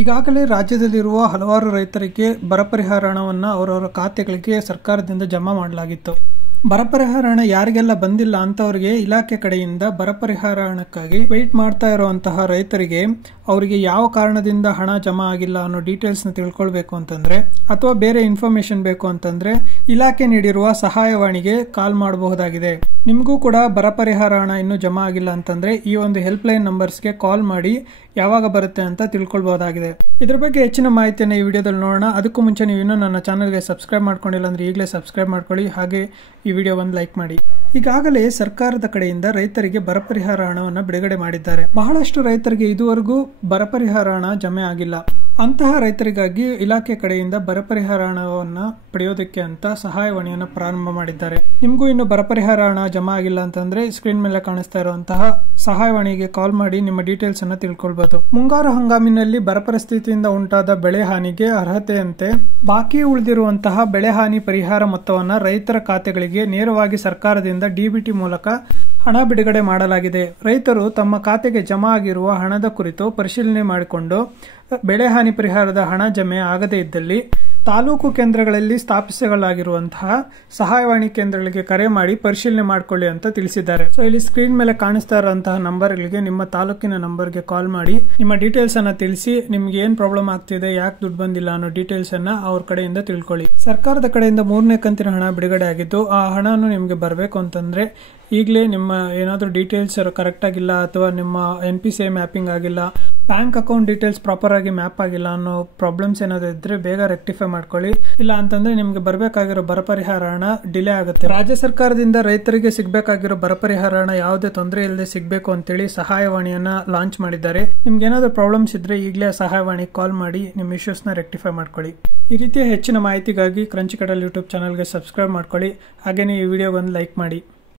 ಈಗಾಗಲೇ ರಾಜ್ಯದಲ್ಲಿರುವ ಹಲವಾರು ರೈತರಿಗೆ ಬರ ಪರಿಹಾರ ಹಣವನ್ನು ಅವರವರ ಖಾತೆಗಳಿಗೆ ಸರ್ಕಾರದಿಂದ ಜಮಾ ಮಾಡಲಾಗಿತ್ತು. ಬರ ಪರಿಹಾರ ಹಣ ಯಾರಿಗೆಲ್ಲ ಬಂದಿಲ್ಲ ಅಂತವರಿಗೆ ಇಲಾಖೆ ಕಡೆಯಿಂದ ಬರ ಪರಿಹಾರ ಹಣಕ್ಕಾಗಿ ವೆಯ್ಟ್ ಮಾಡ್ತಾ ಇರುವಂತಹ ರೈತರಿಗೆ ಅವರಿಗೆ ಯಾವ ಕಾರಣದಿಂದ ಹಣ ಜಮಾ ಆಗಿಲ್ಲ ಅನ್ನೋ ಡೀಟೇಲ್ಸ್ನ ತಿಳ್ಕೊಳ್ಬೇಕು ಅಂತಂದ್ರೆ ಅಥವಾ ಬೇರೆ ಇನ್ಫಾರ್ಮೇಶನ್ ಬೇಕು ಅಂತಂದ್ರೆ ಇಲಾಖೆ ನೀಡಿರುವ ಸಹಾಯವಾಣಿಗೆ ಕಾಲ್ ಮಾಡಬಹುದಾಗಿದೆ. ನಿಮಗೂ ಕೂಡ ಬರ ಪರಿಹಾರ ಹಣ ಇನ್ನೂ ಜಮಾ ಆಗಿಲ್ಲ ಅಂತಂದ್ರೆ ಈ ಒಂದು ಹೆಲ್ಪ್ ಲೈನ್ ನಂಬರ್ಸ್ಗೆ ಕಾಲ್ ಮಾಡಿ ಯಾವಾಗ ಬರುತ್ತೆ ಅಂತ ತಿಳ್ಕೊಳ್ಬಹುದಾಗಿದೆ. ಇದ್ರ ಬಗ್ಗೆ ಹೆಚ್ಚಿನ ಮಾಹಿತಿಯನ್ನು ಈ ವಿಡಿಯೋದಲ್ಲಿ ನೋಡೋಣ. ಅದಕ್ಕೂ ಮುಂಚೆ ನೀವು ಇನ್ನೂ ನನ್ನ ಚಾನಲ್ಗೆ ಸಬ್ಸ್ಕ್ರೈಬ್ ಮಾಡ್ಕೊಂಡಿಲ್ಲ ಅಂದ್ರೆ ಈಗಲೇ ಸಬ್ಸ್ಕ್ರೈಬ್ ಮಾಡ್ಕೊಳ್ಳಿ, ಹಾಗೆ ಈ ವಿಡಿಯೋ ಒಂದು ಲೈಕ್ ಮಾಡಿ. ಈಗಾಗಲೇ ಸರ್ಕಾರದ ಕಡೆಯಿಂದ ರೈತರಿಗೆ ಬರ ಪರಿಹಾರ ಹಣವನ್ನು ಬಿಡುಗಡೆ ಮಾಡಿದ್ದಾರೆ. ಬಹಳಷ್ಟು ರೈತರಿಗೆ ಇದುವರೆಗೂ ಬರ ಪರಿಹಾರ ಹಣ ಜಮೆ ಆಗಿಲ್ಲ. ಅಂತಹ ರೈತರಿಗಾಗಿ ಇಲಾಖೆ ಕಡೆಯಿಂದ ಬರ ಪರಿಹಾರ ಹಣವನ್ನು ಪಡೆಯೋದಕ್ಕೆ ಅಂತ ಸಹಾಯವಾಣಿಯನ್ನು ಪ್ರಾರಂಭ ಮಾಡಿದ್ದಾರೆ. ನಿಮಗೂ ಇನ್ನು ಬರ ಪರಿಹಾರ ಹಣ ಜಮಾ ಆಗಿಲ್ಲ ಅಂತಂದ್ರೆ ಸ್ಕ್ರೀನ್ ಮೇಲೆ ಕಾಣಿಸ್ತಾ ಇರುವಂತಹ ಸಹಾಯವಾಣಿಗೆ ಕಾಲ್ ಮಾಡಿ ನಿಮ್ಮ ಡೀಟೇಲ್ಸ್ ಅನ್ನ ತಿಳ್ಕೊಳ್ಬಹುದು. ಮುಂಗಾರು ಹಂಗಾಮಿನಲ್ಲಿ ಬರ ಪರಿಸ್ಥಿತಿಯಿಂದ ಉಂಟಾದ ಬೆಳೆ ಹಾನಿಗೆ ಅರ್ಹತೆಯಂತೆ ಬಾಕಿ ಉಳಿದಿರುವಂತಹ ಬೆಳೆ ಹಾನಿ ಪರಿಹಾರ ಮೊತ್ತವನ್ನು ರೈತರ ಖಾತೆಗಳಿಗೆ ನೇರವಾಗಿ ಸರ್ಕಾರದಿಂದ ಡಿಬಿಟಿ ಮೂಲಕ ಹಣ ಬಿಡುಗಡೆ ಮಾಡಲಾಗಿದೆ. ರೈತರು ತಮ್ಮ ಖಾತೆಗೆ ಜಮಾ ಆಗಿರುವ ಹಣದ ಕುರಿತು ಪರಿಶೀಲನೆ ಮಾಡಿಕೊಂಡು ಬೆಳೆ ಹಾನಿ ಪರಿಹಾರದ ಹಣ ಜಮೆ ಆಗದೇ ಇದ್ದಲ್ಲಿ ತಾಲೂಕು ಕೇಂದ್ರಗಳಲ್ಲಿ ಸ್ಥಾಪಿಸಲಾಗಿರುವಂತಹ ಸಹಾಯವಾಣಿ ಕೇಂದ್ರಗಳಿಗೆ ಕರೆ ಮಾಡಿ ಪರಿಶೀಲನೆ ಮಾಡಿಕೊಳ್ಳಿ ಅಂತ ತಿಳಿಸಿದ್ದಾರೆ. ಸೊ ಇಲ್ಲಿ ಸ್ಕ್ರೀನ್ ಮೇಲೆ ಕಾಣಿಸ್ತಾ ಇರುವಂತಹ ನಂಬರ್ಗಳಿಗೆ ನಿಮ್ಮ ತಾಲೂಕಿನ ನಂಬರ್ಗೆ ಕಾಲ್ ಮಾಡಿ ನಿಮ್ಮ ಡೀಟೇಲ್ಸ್ ಅನ್ನ ತಿಳಿಸಿ ನಿಮ್ಗೆ ಏನ್ ಪ್ರಾಬ್ಲಮ್ ಆಗ್ತಿದೆ, ಯಾಕೆ ದುಡ್ಡು ಬಂದಿಲ್ಲ ಅನ್ನೋ ಡೀಟೇಲ್ಸ್ ಅನ್ನ ಅವ್ರ ಕಡೆಯಿಂದ ತಿಳ್ಕೊಳ್ಳಿ. ಸರ್ಕಾರದ ಕಡೆಯಿಂದ 3ನೇ ಕಂತಿನ ಹಣ ಬಿಡುಗಡೆ ಆಗಿದ್ದು ಆ ಹಣನು ನಿಮ್ಗೆ ಬರಬೇಕು ಅಂತಂದ್ರೆ ಈಗಲೇ ನಿಮ್ಮ ಏನಾದರೂ ಡೀಟೇಲ್ಸ್ ಕರೆಕ್ಟ್ ಆಗಿಲ್ಲ ಅಥವಾ ನಿಮ್ಮ NPCI ಮ್ಯಾಪಿಂಗ್ ಆಗಿಲ್ಲ, ಬ್ಯಾಂಕ್ ಅಕೌಂಟ್ ಡೀಟೇಲ್ಸ್ ಪ್ರಾಪರ್ ಆಗಿ ಮ್ಯಾಪ್ ಆಗಿಲ್ಲ ಅನ್ನೋ ಪ್ರಾಬ್ಲಮ್ಸ್ ಏನಾದ್ರು ಇದ್ರೆ ಬೇಗ ರೆಕ್ಟಿಫೈ ಮಾಡ್ಕೊಳ್ಳಿ. ಇಲ್ಲ ಅಂತಂದ್ರೆ ನಿಮ್ಗೆ ಬರಬೇಕಾಗಿರೋ ಬರ ಪರಿಹಾರ ಹಣ ಡಿಲೇ ಆಗುತ್ತೆ. ರಾಜ್ಯ ಸರ್ಕಾರದಿಂದ ರೈತರಿಗೆ ಸಿಗಬೇಕಾಗಿರೋ ಬರ ಪರಿಹಾರ ಹಣ ಯಾವುದೇ ತೊಂದರೆ ಇಲ್ಲದೆ ಸಿಗಬೇಕು ಅಂತೇಳಿ ಸಹಾಯವಾಣಿಯನ್ನ ಲಾಂಚ್ ಮಾಡಿದ್ದಾರೆ. ನಿಮ್ಗೆ ಏನಾದ್ರು ಪ್ರಾಬ್ಲಮ್ಸ್ ಇದ್ರೆ ಈಗಲೇ ಸಹಾಯವಾಣಿಗೆ ಕಾಲ್ ಮಾಡಿ ನಿಮ್ಮ ಇಶ್ಯೂಸ್ ನ ರೆಕ್ಟಿಫೈ ಮಾಡ್ಕೊಳ್ಳಿ. ಈ ರೀತಿಯ ಹೆಚ್ಚಿನ ಮಾಹಿತಿಗಾಗಿ ಕ್ರಂಚಿ ಕಡಲ್ ಯೂಟ್ಯೂಬ್ ಚಾನಲ್ಗೆ ಸಬ್ಸ್ಕ್ರೈಬ್ ಮಾಡ್ಕೊಳ್ಳಿ, ಹಾಗೇನೇ ಈ ವಿಡಿಯೋಗೊಂದು ಲೈಕ್ ಮಾಡಿ.